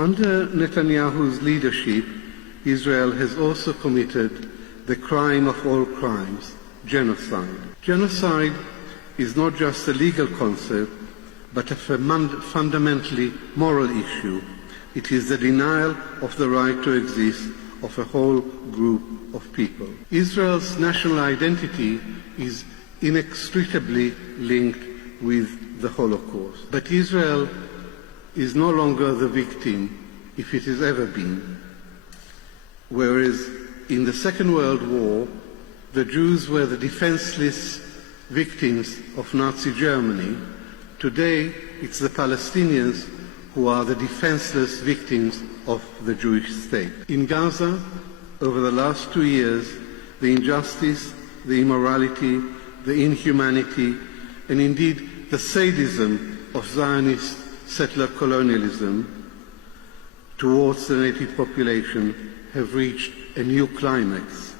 Under Netanyahu's leadership, Israel has also committed the crime of all crimes, genocide. Genocide is not just a legal concept, but a fundamentally moral issue. It is the denial of the right to exist of a whole group of people. Israel's national identity is inextricably linked with the Holocaust. But Israel is no longer the victim, if it has ever been. Whereas in the Second World War, the Jews were the defenseless victims of Nazi Germany, today it's the Palestinians who are the defenseless victims of the Jewish state. In Gaza, over the last 2 years, the injustice, the immorality, the inhumanity, and indeed the sadism of Zionist settler colonialism towards the native population have reached a new climax.